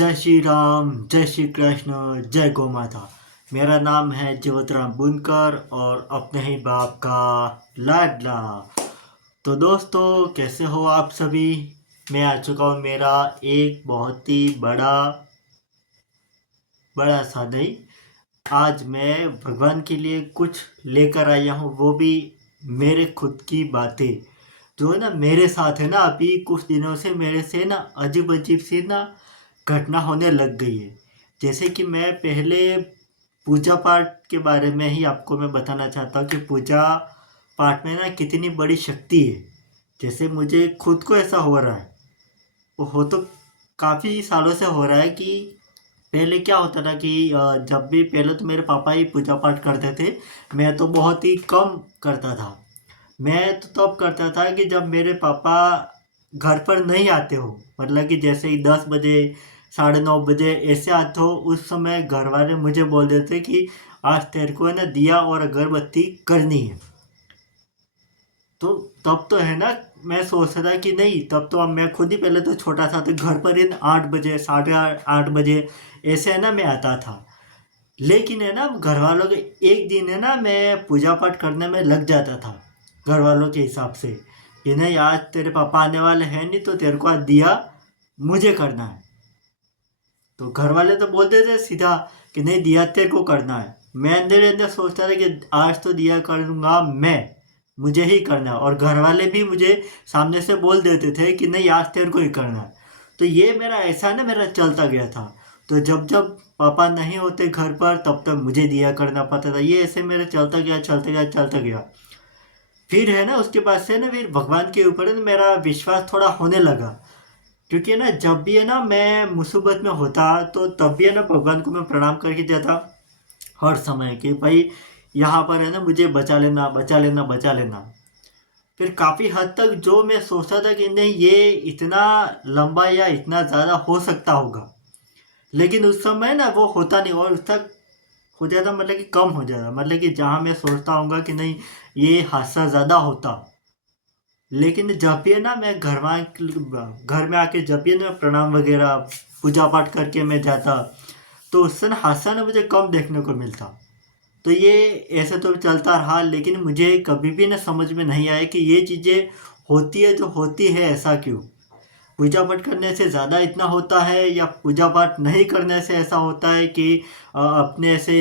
जय श्री राम, जय श्री कृष्ण, जय गौ माता। मेरा नाम है जीवतराम बुनकर और अपने ही बाप का लाडला। तो दोस्तों, कैसे हो आप सभी। मैं आ चुका हूँ मेरा एक बहुत ही बड़ा सा नहीं, आज मैं भगवान के लिए कुछ लेकर आया हूँ, वो भी मेरे खुद की बातें जो है ना मेरे साथ है ना। अभी कुछ दिनों से मेरे से ना अजीब अजीब सी ना घटना होने लग गई है। जैसे कि मैं पहले पूजा पाठ के बारे में ही आपको मैं बताना चाहता हूँ कि पूजा पाठ में ना कितनी बड़ी शक्ति है। जैसे मुझे खुद को ऐसा हो रहा है, वो हो तो काफ़ी सालों से हो रहा है कि पहले क्या होता था कि जब भी पहले तो मेरे पापा ही पूजा पाठ करते थे, मैं तो बहुत ही कम करता था। मैं तो तब करता था कि जब मेरे पापा घर पर नहीं आते हो, मतलब कि जैसे ही 10 बजे 9:30 बजे ऐसे आते हो, उस समय घर वाले मुझे बोल देते कि आज तेरे को है ना दिया और अगरबत्ती करनी है। तो तब तो है ना, मैं सोचता था कि नहीं, तब तो अब मैं खुद ही पहले तो छोटा था, तो घर पर ही 8 बजे 8:30 8 बजे ऐसे है ना मैं आता था। लेकिन है ना घर वालों के एक दिन है ना मैं पूजा पाठ करने में लग जाता था घर वालों के हिसाब से कि नहीं, आज तेरे पापा आने वाले हैं नहीं, तो तेरे को आज दिया मुझे करना है। तो घर वाले तो बोलते थे सीधा कि नहीं, दिया तेरे को करना है। मैं अंदर अंदर सोचता था कि आज तो दिया करूँगा मैं, मुझे ही करना है। और घर वाले भी मुझे सामने से बोल देते थे कि नहीं, आज तेरे को ही करना है। तो ये मेरा ऐसा ना मेरा चलता गया था। तो जब जब पापा नहीं होते घर पर, तब तक मुझे दिया करना पड़ता था। ये ऐसे मेरा चलता गया चलता गया चलता गया। फिर है ना उसके बाद से ना फिर भगवान के ऊपर है ना मेरा विश्वास थोड़ा होने लगा। क्योंकि है ना जब भी है ना मैं मुसीबत में होता, तो तब भी है ना भगवान को मैं प्रणाम करके जाता हर समय कि भाई यहाँ पर है ना मुझे बचा लेना बचा लेना बचा लेना। फिर काफ़ी हद तक जो मैं सोचता था कि नहीं, ये इतना लंबा या इतना ज़्यादा हो सकता होगा, लेकिन उस समय ना वो होता नहीं और उस तक हो जाता, मतलब कि कम हो जाता। मतलब कि जहाँ मैं सोचता हूँ कि नहीं, ये हादसा ज़्यादा होता, लेकिन जब भी है ना मैं घर में आके जब भी है ना प्रणाम वगैरह पूजा पाठ करके मैं जाता, तो उससे ना हादसा ना मुझे कम देखने को मिलता। तो ये ऐसे तो चलता रहा, लेकिन मुझे कभी भी ना समझ में नहीं आया कि ये चीज़ें होती है तो होती है ऐसा क्यों। पूजा पाठ करने से ज़्यादा इतना होता है, या पूजा पाठ नहीं करने से ऐसा होता है कि अपने ऐसे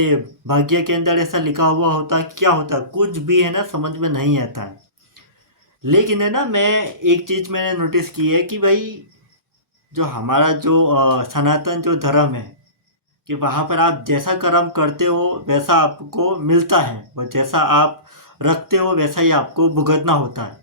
भाग्य के अंदर ऐसा लिखा हुआ होता है, क्या होता है, कुछ भी है ना समझ में नहीं आता है। लेकिन है ना मैं एक चीज़ मैंने नोटिस की है कि भाई जो हमारा जो सनातन जो धर्म है, कि वहाँ पर आप जैसा कर्म करते हो वैसा आपको मिलता है, और जैसा आप रखते हो वैसा ही आपको भुगतना होता है।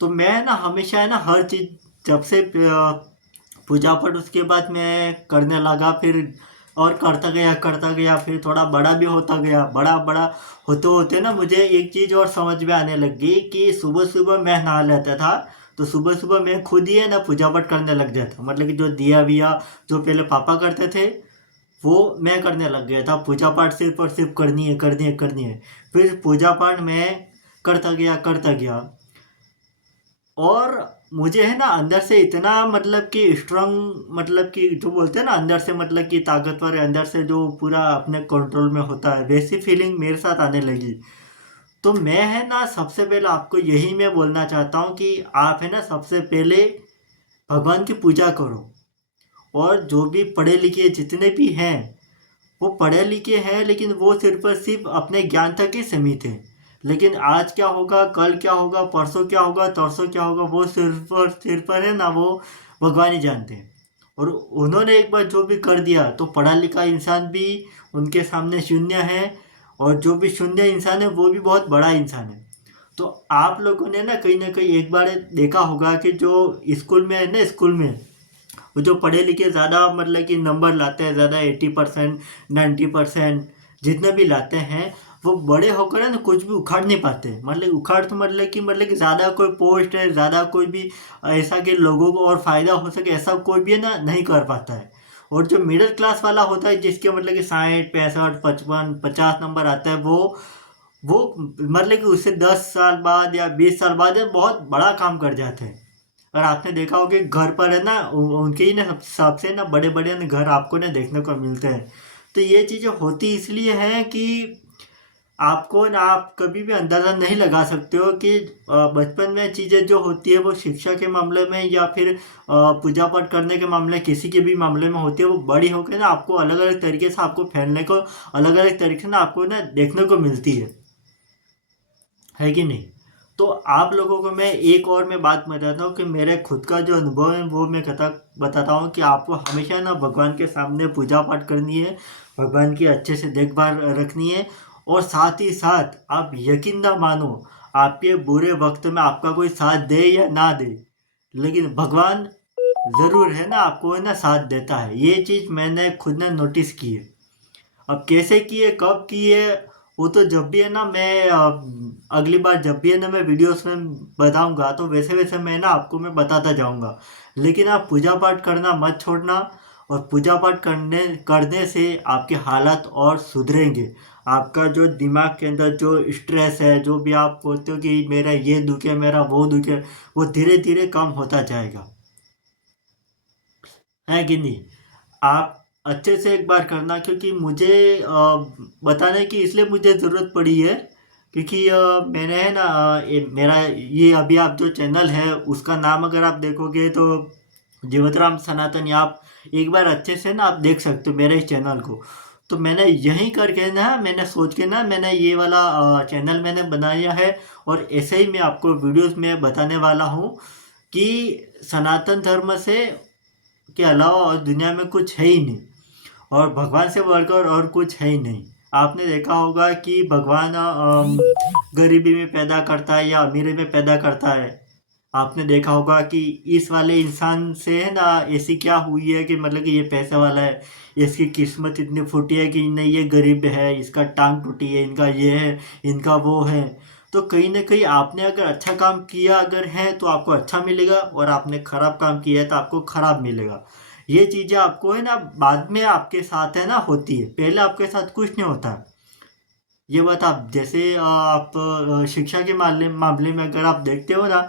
तो मैं ना हमेशा है ना हर चीज़, जब से पूजा पाठ उसके बाद मैं करने लगा, फिर और करता गया, फिर थोड़ा बड़ा भी होता गया। बड़ा बड़ा होते होते ना मुझे एक चीज़ और समझ में आने लग गई कि सुबह सुबह मैं नहा लेता था, तो सुबह सुबह मैं खुद ही है ना पूजा पाठ करने लग जाता। मतलब कि जो दिया विया जो पहले पापा करते थे, वो मैं करने लग गया था। पूजा पाठ सिर्फ और सिर्फ करनी है करनी है करनी है। फिर पूजा पाठ मैं करता गया। और मुझे है ना अंदर से इतना, मतलब कि स्ट्रांग, मतलब कि जो बोलते हैं ना अंदर से, मतलब कि ताकतवर है, अंदर से जो पूरा अपने कंट्रोल में होता है, वैसी फीलिंग मेरे साथ आने लगी। तो मैं है ना सबसे पहले आपको यही मैं बोलना चाहता हूँ कि आप है ना सबसे पहले भगवान की पूजा करो। और जो भी पढ़े लिखे जितने भी हैं, वो पढ़े लिखे हैं, लेकिन वो सिर्फ और सिर्फ अपने ज्ञान तक ही सीमित है। लेकिन आज क्या होगा, कल क्या होगा, परसों क्या होगा, तरसों क्या होगा, वो सिर्फ और सिर्फ है ना वो भगवान ही जानते हैं। और उन्होंने एक बार जो भी कर दिया, तो पढ़ा लिखा इंसान भी उनके सामने शून्य है, और जो भी शून्य इंसान है वो भी बहुत बड़ा इंसान है। तो आप लोगों ने ना कहीं एक बार देखा होगा कि जो स्कूल में है ना, स्कूल में वो जो पढ़े लिखे ज़्यादा, मतलब कि नंबर लाते हैं ज़्यादा, 80% 90% जितने भी लाते हैं, वो बड़े होकर है ना कुछ भी उखाड़ नहीं पाते। मतलब उखाड़ तो मतलब कि ज़्यादा कोई पोस्ट है, ज़्यादा कोई भी ऐसा कि लोगों को और फ़ायदा हो सके, ऐसा कोई भी है ना नहीं कर पाता है। और जो मिडिल क्लास वाला होता है, जिसके मतलब कि 60 65 55 50 नंबर आता है, वो मतलब कि उससे 10 साल बाद या 20 साल बाद बहुत बड़ा काम कर जाते हैं। और आपने देखा होगा कि घर पर है ना उनके ही ना सबसे ना बड़े बड़े ना घर आपको ना देखने को मिलते हैं। तो ये चीज़ें होती इसलिए हैं कि आपको ना आप कभी भी अंदाज़ा नहीं लगा सकते हो कि बचपन में चीज़ें जो होती है वो शिक्षा के मामले में या फिर पूजा पाठ करने के मामले किसी के भी मामले में होती है, वो बड़ी होकर ना आपको अलग अलग तरीके से आपको फैलने को अलग अलग तरीके से ना आपको ना देखने को मिलती है कि नहीं। तो आप लोगों को मैं एक और मैं बात बताता हूँ कि मेरे खुद का जो अनुभव है वो मैं बताता हूँ कि आपको हमेशा ना भगवान के सामने पूजा पाठ करनी है, भगवान की अच्छे से देखभाल रखनी है। और साथ ही साथ आप यकीन ना मानो, आपके बुरे वक्त में आपका कोई साथ दे या ना दे, लेकिन भगवान ज़रूर है ना आपको है ना साथ देता है। ये चीज़ मैंने खुद ने नोटिस की है। अब कैसे किए कब किए वो तो जब भी है ना मैं अगली बार जब भी है ना मैं वीडियोस में बताऊंगा तो वैसे वैसे मैं ना आपको मैं बताता जाऊंगा। लेकिन आप पूजा पाठ करना मत छोड़ना, और पूजा पाठ करने से आपके हालात और सुधरेंगे। आपका जो दिमाग के अंदर जो स्ट्रेस है, जो भी आप बोलते हो कि मेरा ये दुख है मेरा वो दुख है, वो धीरे धीरे कम होता जाएगा, है कि नहीं। आप अच्छे से एक बार करना, क्योंकि मुझे बताने की इसलिए मुझे ज़रूरत पड़ी है क्योंकि मैंने है ना मेरा ये अभी आप जो चैनल है उसका नाम अगर आप देखोगे तो जीवतराम सनातन, या आप एक बार अच्छे से ना आप देख सकते हो मेरे इस चैनल को। तो मैंने यही करके ना मैंने सोच के ना मैंने ये वाला चैनल मैंने बनाया है। और ऐसे ही मैं आपको वीडियोस में बताने वाला हूँ कि सनातन धर्म से के अलावा और दुनिया में कुछ है ही नहीं, और भगवान से बढ़कर और कुछ है ही नहीं। आपने देखा होगा कि भगवान गरीबी में पैदा करता है या अमीरी में पैदा करता है। आपने देखा होगा कि इस वाले इंसान से है ना ऐसी क्या हुई है कि मतलब कि ये पैसे वाला है, इसकी किस्मत इतनी फूटी है कि नहीं ये गरीब है, इसका टांग टूटी है, इनका ये है, इनका वो है। तो कहीं ना कहीं आपने अगर अच्छा काम किया अगर है तो आपको अच्छा मिलेगा, और आपने खराब काम किया है तो आपको खराब मिलेगा। ये चीज़ें आपको है ना बाद में आपके साथ है ना होती है, पहले आपके साथ कुछ नहीं होता। ये बात आप जैसे आप शिक्षा के मामले मामले में अगर आप देखते हो ना,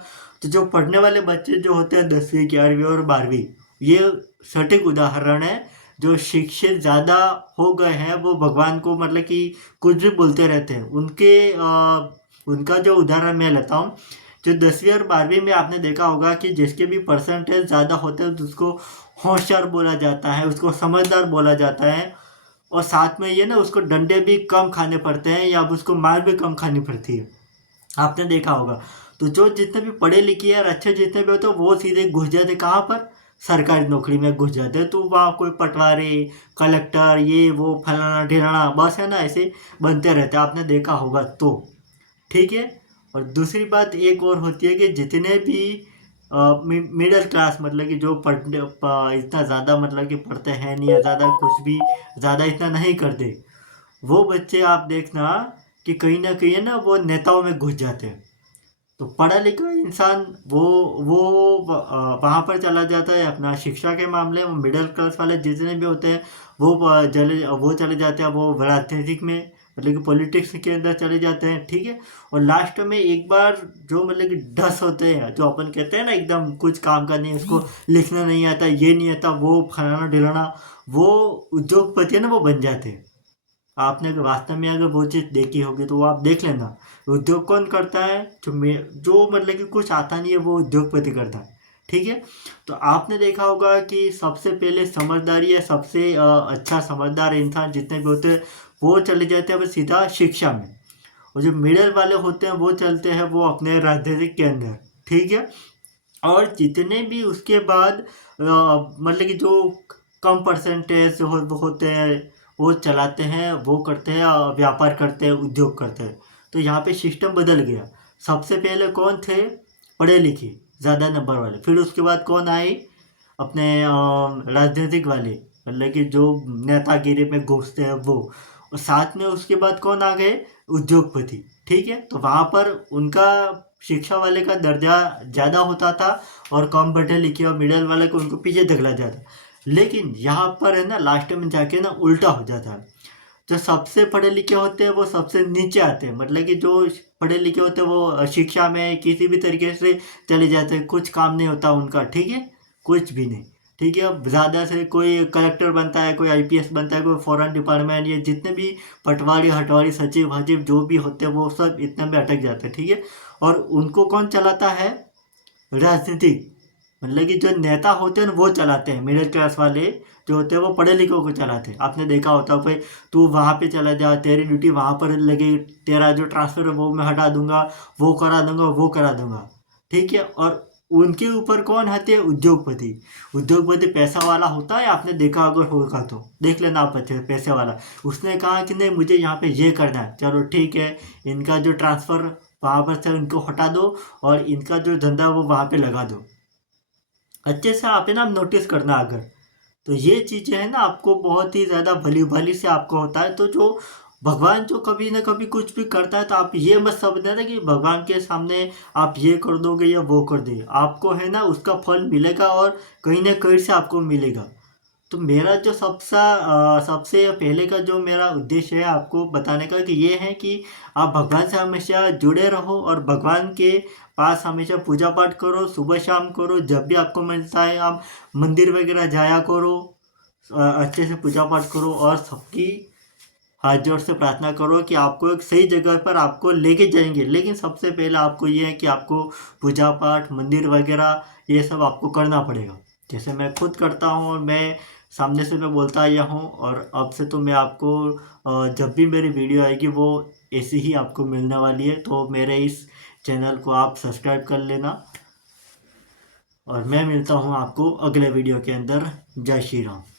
तो जो पढ़ने वाले बच्चे जो होते हैं 10वीं 11वीं और 12वीं, ये सटीक उदाहरण है। जो शिक्षित ज़्यादा हो गए हैं वो भगवान को मतलब कि कुछ भी बोलते रहते हैं। उनका जो उदाहरण मैं लेता हूँ, जो 10वीं और 12वीं में आपने देखा होगा कि जिसके भी परसेंटेज ज़्यादा होते हैं तो उसको होशियार बोला जाता है, उसको समझदार बोला जाता है। और साथ में ये ना उसको डंडे भी कम खाने पड़ते हैं या अब उसको मार भी कम खानी पड़ती है, आपने देखा होगा। तो जो जितने भी पढ़े लिखे और अच्छे जितने भी होते हैं वो सीधे घुस जाते कहाँ पर, सरकारी नौकरी में घुस जाते हैं। तो वहाँ कोई पटवारी कलेक्टर ये वो फलाना ढिलाना बस है ना ऐसे बनते रहते हैं, आपने देखा होगा तो। ठीक है। और दूसरी बात एक और होती है कि जितने भी मिडिल क्लास मतलब कि जो पढ़ने इतना ज़्यादा मतलब कि पढ़ते हैं नहीं या ज़्यादा कुछ भी ज़्यादा इतना नहीं करते, वो बच्चे आप देखना कि कहीं ना कहीं है ना वो नेताओं में घुस जाते हैं। तो पढ़ा लिखा इंसान वो वहाँ पर चला जाता है अपना शिक्षा के मामले में। मिडिल क्लास वाले जितने भी होते हैं वो चले जाते हैं वो राजनीतिक में मतलब कि पॉलिटिक्स के अंदर चले जाते हैं। ठीक है। और लास्ट में एक बार जो मतलब कि ढस होते हैं, जो अपन कहते हैं ना एकदम कुछ काम का नहीं, उसको लिखना नहीं आता ये नहीं आता वो फलाना ढिलाना, वो उद्योगपति है ना वो बन जाते हैं। आपने अगर वास्तव में अगर वो चीज़ देखी होगी तो वो आप देख लेना। उद्योग कौन करता है, जो मतलब कि कुछ आता नहीं है वो उद्योगपति करता है। ठीक है। तो आपने देखा होगा कि सबसे पहले समझदारी है, सबसे अच्छा समझदार इंसान जितने भी होते हैं वो चले जाते हैं वो सीधा शिक्षा में, और जो मिडिल वाले होते हैं वो चलते हैं वो अपने राजनीतिक के अंदर। ठीक है। और जितने भी उसके बाद मतलब कि जो कम परसेंटेज होते हैं वो चलाते हैं, वो करते हैं व्यापार करते हैं उद्योग करते हैं। तो यहाँ पे सिस्टम बदल गया। सबसे पहले कौन थे, पढ़े लिखे ज़्यादा नंबर वाले, फिर उसके बाद कौन आए, अपने राजनीतिक वाले मतलब कि जो नेतागिरी में घुसते हैं वो, और साथ में उसके बाद कौन आ गए, उद्योगपति। ठीक है। तो वहाँ पर उनका शिक्षा वाले का दर्जा ज़्यादा होता था और कम पढ़े लिखे और मिडिल वाले को उनको पीछे धकेला जाता। लेकिन यहाँ पर है ना लास्ट में जाके ना उल्टा हो जाता है। जो सबसे पढ़े लिखे होते हैं वो सबसे नीचे आते हैं, मतलब कि जो पढ़े लिखे होते हैं वो शिक्षा में किसी भी तरीके से चले जाते हैं, कुछ काम नहीं होता उनका, ठीक है, कुछ भी नहीं, ठीक है। अब ज़्यादा से कोई कलेक्टर बनता है, कोई आईपीएस बनता है, कोई फॉरेन डिपार्टमेंट, ये जितने भी पटवारी हटवारी सचिव वचिव जो भी होते हैं वो सब इतने में अटक जाते हैं, ठीक है। और उनको कौन चलाता है? राजनीतिक, मतलब कि जो नेता होते हैं ना वो चलाते हैं, मिडिल क्लास वाले जो होते हैं वो पढ़े लिखों को चलाते हैं। आपने देखा होता है भाई, तू वहाँ पे चला जा, तेरी ड्यूटी वहाँ पर लगी, तेरा जो ट्रांसफ़र है वो मैं हटा दूंगा, वो करा दूंगा, वो करा दूंगा, ठीक है। और उनके ऊपर कौन आते हैं? उद्योगपति। उद्योगपति पैसा वाला होता है, आपने देखा अगर होगा तो देख लेना आप, अच्छे पैसे वाला। उसने कहा कि नहीं मुझे यहाँ पे ये करना है, चलो ठीक है, इनका जो ट्रांसफ़र वहाँ पर से इनको हटा दो और इनका जो धंधा है वो वहाँ पे लगा दो। अच्छे से आप है ना नोटिस करना अगर, तो ये चीज़ें हैं ना आपको बहुत ही ज़्यादा भली भली से आपको होता है। तो जो भगवान जो कभी ना कभी कुछ भी करता है तो आप ये मत समझना कि भगवान के सामने आप ये कर दोगे या वो कर दोगे, आपको है ना उसका फल मिलेगा और कहीं ना कहीं से आपको मिलेगा। तो मेरा जो सबसे पहले का जो मेरा उद्देश्य है आपको बताने का कि ये है कि आप भगवान से हमेशा जुड़े रहो और भगवान के पास हमेशा पूजा पाठ करो, सुबह शाम करो, जब भी आपको मिलता है आप मंदिर वगैरह जाया करो, अच्छे से पूजा पाठ करो और सबकी हाथ जोड़ से प्रार्थना करो कि आपको एक सही जगह पर आपको लेके जाएंगे। लेकिन सबसे पहले आपको ये है कि आपको पूजा पाठ मंदिर वगैरह ये सब आपको करना पड़ेगा, जैसे मैं खुद करता हूँ और मैं सामने से मैं बोलता आया हूँ। और अब से तो मैं आपको जब भी मेरी वीडियो आएगी वो ऐसी ही आपको मिलने वाली है। तो मेरे इस चैनल को आप सब्सक्राइब कर लेना और मैं मिलता हूँ आपको अगले वीडियो के अंदर। जय श्री राम।